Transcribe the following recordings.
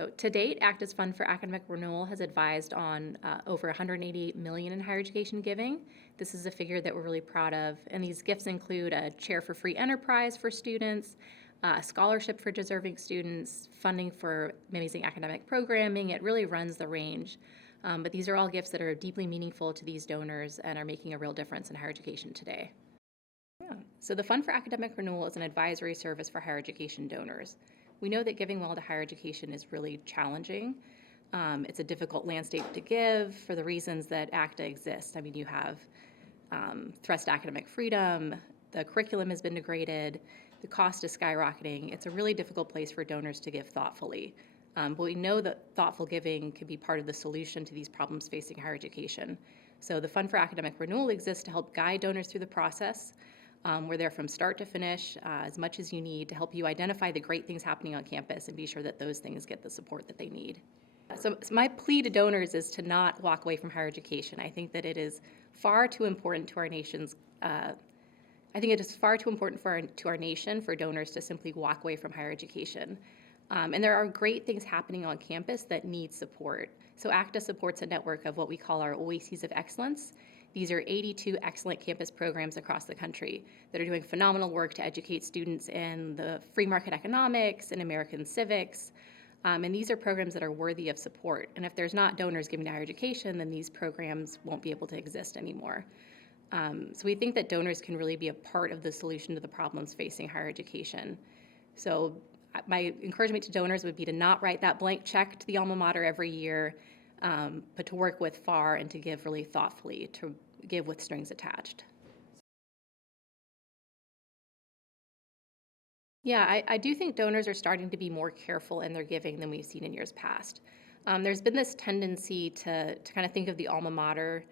So to date, ACTA's Fund for Academic Renewal has advised on over 188 million in higher education giving. This is a figure that we're really proud of, and these gifts include a chair for free enterprise for students, a scholarship for deserving students, funding for amazing academic programming. It really runs the range. But these are all gifts that are deeply meaningful to these donors and are making a real difference in higher education today. Yeah. So the Fund for Academic Renewal is an advisory service for higher education donors. We know that giving well to higher education is really challenging. It's a difficult landscape to give for the reasons that ACTA exists. I mean, you have thrust academic freedom, the curriculum has been degraded, the cost is skyrocketing. It's a really difficult place for donors to give thoughtfully. But we know that thoughtful giving can be part of the solution to these problems facing higher education. So the Fund for Academic Renewal exists to help guide donors through the process. We're there from start to finish, as much as you need to help you identify the great things happening on campus and be sure that those things get the support that they need. So my plea to donors is to not walk away from higher education. I think that it is far too important to our nation's I think it is far too important to our nation for donors to simply walk away from higher education. And there are great things happening on campus that need support. So ACTA supports a network of what we call our Oases of Excellence. These are 82 excellent campus programs across the country that are doing phenomenal work to educate students in the free market economics and American civics. And these are programs that are worthy of support. And if there's not donors giving to higher education, then these programs won't be able to exist anymore. So we think that donors can really be a part of the solution to the problems facing higher education. So my encouragement to donors would be to not write that blank check to the alma mater every year, but to work with FAR and to give really thoughtfully, to give with strings attached. Yeah, I do think donors are starting to be more careful in their giving than we've seen in years past. There's been this tendency to kind of think of the alma mater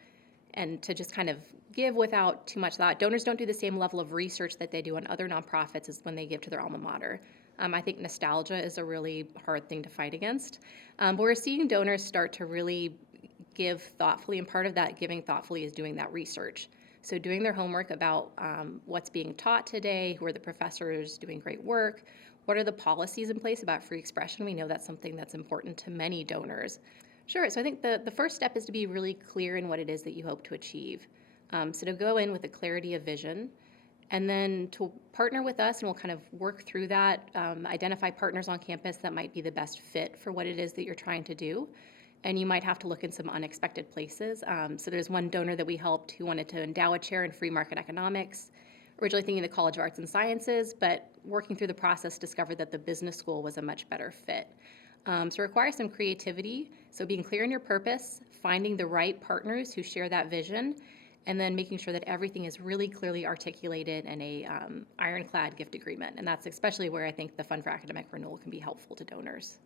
and to just kind of give without too much thought. Donors don't do the same level of research that they do on other nonprofits as when they give to their alma mater. I think nostalgia is a really hard thing to fight against. But we're seeing donors start to really give thoughtfully, and part of that giving thoughtfully is doing that research. So doing their homework about what's being taught today, who are the professors doing great work, what are the policies in place about free expression? We know that's something that's important to many donors. Sure, so I think the first step is to be really clear in what it is that you hope to achieve. So to go in with a clarity of vision, and then to partner with us, and we'll kind of work through that, identify partners on campus that might be the best fit for what it is that you're trying to do. And you might have to look in some unexpected places. So there's one donor that we helped who wanted to endow a chair in free market economics, originally thinking the College of Arts and Sciences, but working through the process discovered that the business school was a much better fit. So it requires some creativity. So being clear in your purpose, finding the right partners who share that vision, and then making sure that everything is really clearly articulated in a ironclad gift agreement. And that's especially where I think the Fund for Academic Renewal can be helpful to donors.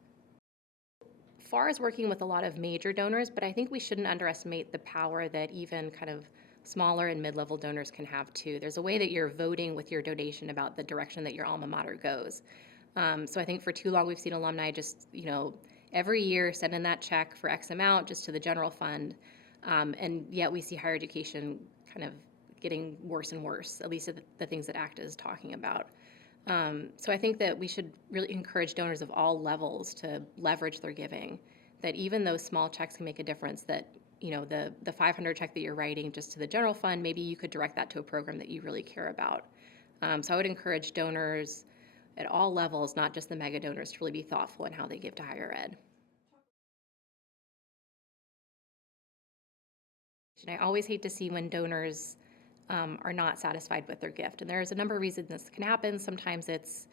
FAR is working with a lot of major donors, but I think we shouldn't underestimate the power that even kind of smaller and mid-level donors can have too. There's a way that you're voting with your donation about the direction that your alma mater goes. So I think for too long we've seen alumni just, every year send in that check for X amount just to the general fund. And yet we see higher education kind of getting worse and worse, at least the things that ACTA is talking about. So I think that we should really encourage donors of all levels to leverage their giving, that even those small checks can make a difference, that the 500 check that you're writing just to the general fund, maybe you could direct that to a program that you really care about. So I would encourage donors at all levels, not just the mega donors, to really be thoughtful in how they give to higher ed. And I always hate to see when donors are not satisfied with their gift. And there's a number of reasons this can happen. Sometimes it's,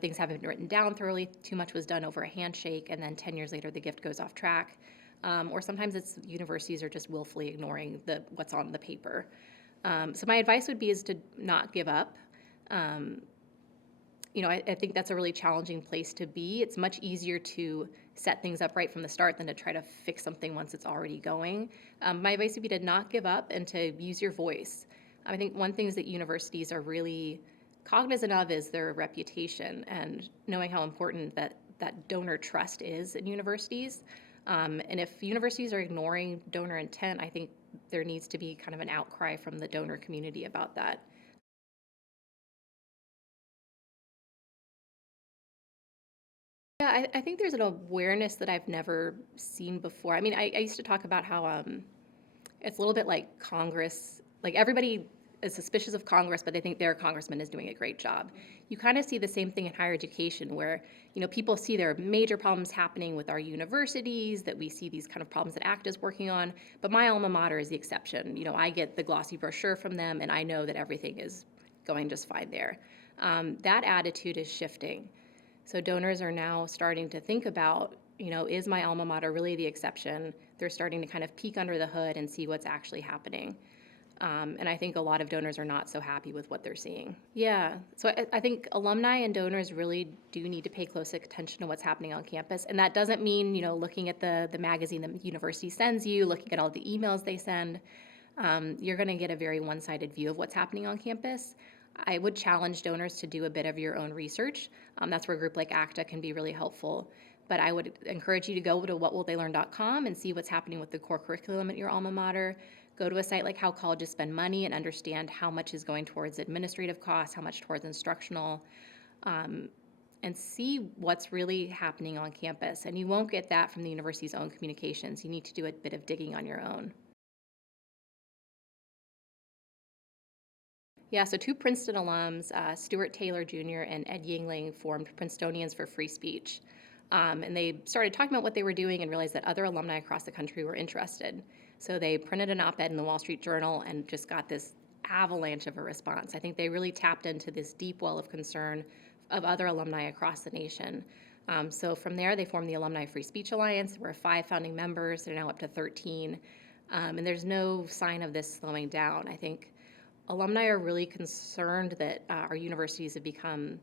things haven't been written down thoroughly, too much was done over a handshake, and then 10 years later the gift goes off track. Or sometimes it's universities are just willfully ignoring what's on the paper. So my advice would be is to not give up. I think that's a really challenging place to be. It's much easier to set things up right from the start than to try to fix something once it's already going. My advice would be to not give up and to use your voice. I think one thing that universities are really cognizant of is their reputation and knowing how important that donor trust is in universities. And if universities are ignoring donor intent, I think there needs to be kind of an outcry from the donor community about that. Yeah, I think there's an awareness that I've never seen before. I mean, I used to talk about how it's a little bit like Congress, like everybody is suspicious of Congress, but they think their congressman is doing a great job. You kind of see the same thing in higher education where, people see there are major problems happening with our universities, that we see these kind of problems that ACTA is working on, but my alma mater is the exception. I get the glossy brochure from them, and I know that everything is going just fine there. That attitude is shifting. So donors are now starting to think about, is my alma mater really the exception? They're starting to kind of peek under the hood and see what's actually happening. And I think a lot of donors are not so happy with what they're seeing. Yeah, so I think alumni and donors really do need to pay close attention to what's happening on campus. And that doesn't mean, looking at the magazine the university sends you, looking at all the emails they send. You're going to get a very one-sided view of what's happening on campus. I would challenge donors to do a bit of your own research. That's where a group like ACTA can be really helpful. But I would encourage you to go to whatwilltheylearn.com and see what's happening with the core curriculum at your alma mater. Go to a site like How Colleges Spend Money and understand how much is going towards administrative costs, how much towards instructional, and see what's really happening on campus. And you won't get that from the university's own communications. You need to do a bit of digging on your own. Yeah, so two Princeton alums, Stuart Taylor Jr. and Ed Yingling, formed Princetonians for Free Speech. And they started talking about what they were doing and realized that other alumni across the country were interested. So they printed an op-ed in the Wall Street Journal and just got this avalanche of a response. I think they really tapped into this deep well of concern of other alumni across the nation. So from there, they formed the Alumni Free Speech Alliance. We're 5 founding members. They're now up to 13. And there's no sign of this slowing down. I think alumni are really concerned that our universities have become,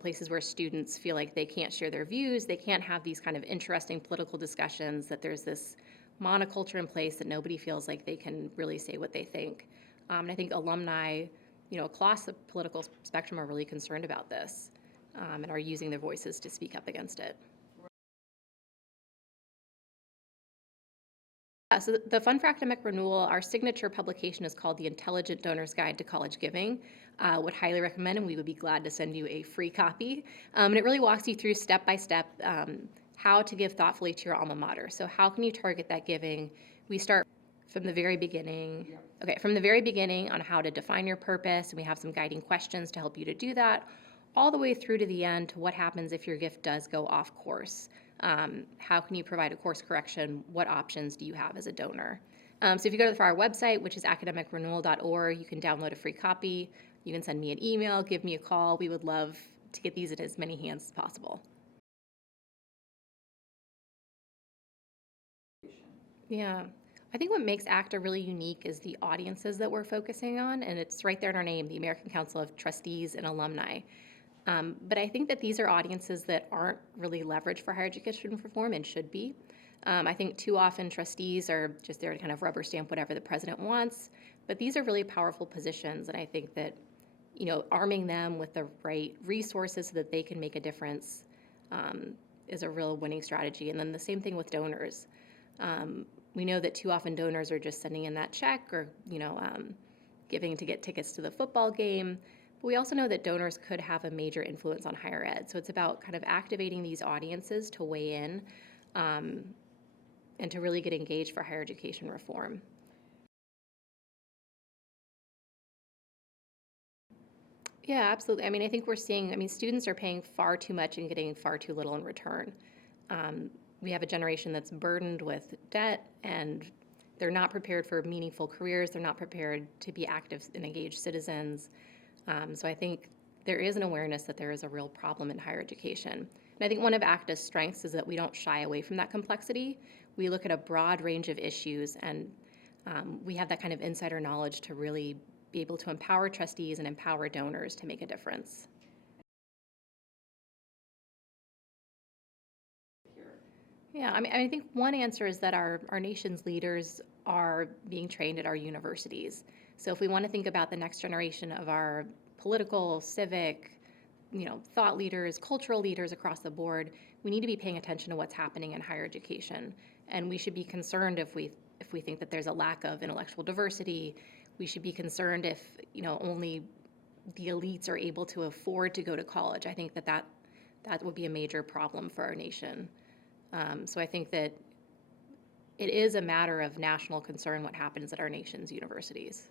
places where students feel like they can't share their views, they can't have these kind of interesting political discussions, that there's this monoculture in place that nobody feels like they can really say what they think. And I think alumni, across the political spectrum are really concerned about this, and are using their voices to speak up against it. So the Fund for Academic Renewal, our signature publication is called The Intelligent Donor's Guide to College Giving. Would highly recommend, and we would be glad to send you a free copy. And it really walks you through step by step how to give thoughtfully to your alma mater. So how can you target that giving? We start from the very beginning. Okay, from the very beginning on how to define your purpose, and we have some guiding questions to help you to do that, all the way through to the end to what happens if your gift does go off course. How can you provide a course correction? What options do you have as a donor? So if you go to our website, which is academicrenewal.org, you can download a free copy. You can send me an email, give me a call. We would love to get these in as many hands as possible. Yeah. I think what makes ACTA really unique is the audiences that we're focusing on, and it's right there in our name, the American Council of Trustees and Alumni. But I think that these are audiences that aren't really leveraged for higher education reform and should be. I think too often trustees are just there to kind of rubber stamp whatever the president wants, but these are really powerful positions, and I think that arming them with the right resources so that they can make a difference is a real winning strategy. And then the same thing with donors. We know that too often donors are just sending in that check or giving to get tickets to the football game. But we also know that donors could have a major influence on higher ed. So it's about kind of activating these audiences to weigh in and to really get engaged for higher education reform. Yeah, absolutely. I mean, I think we're seeing, students are paying far too much and getting far too little in return. We have a generation that's burdened with debt, and they're not prepared for meaningful careers. They're not prepared to be active and engaged citizens. So I think there is an awareness that there is a real problem in higher education. And I think one of ACTA's strengths is that we don't shy away from that complexity. We look at a broad range of issues, and we have that kind of insider knowledge to really be able to empower trustees and empower donors to make a difference. Yeah, I think one answer is that our nation's leaders are being trained at our universities. So if we want to think about the next generation of our political, civic, thought leaders, cultural leaders across the board, we need to be paying attention to what's happening in higher education. And we should be concerned if we think that there's a lack of intellectual diversity. We should be concerned if only the elites are able to afford to go to college. I think that that would be a major problem for our nation. So I think that it is a matter of national concern what happens at our nation's universities.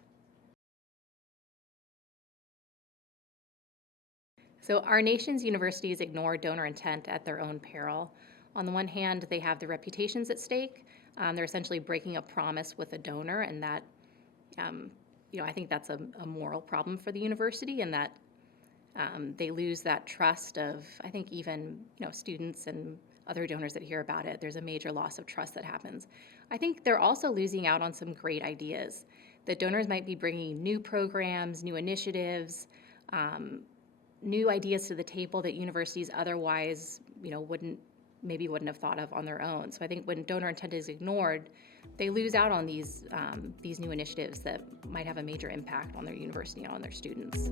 So our nation's universities ignore donor intent at their own peril. On the one hand, they have their reputations at stake. They're essentially breaking a promise with a donor, and that, I think that's a moral problem for the university, and that they lose that trust of, I think, even students and other donors that hear about it. There's a major loss of trust that happens. I think they're also losing out on some great ideas. The donors might be bringing new programs, new initiatives, new ideas to the table that universities otherwise, wouldn't have thought of on their own. So I think when donor intent is ignored, they lose out on these new initiatives that might have a major impact on their university and on their students.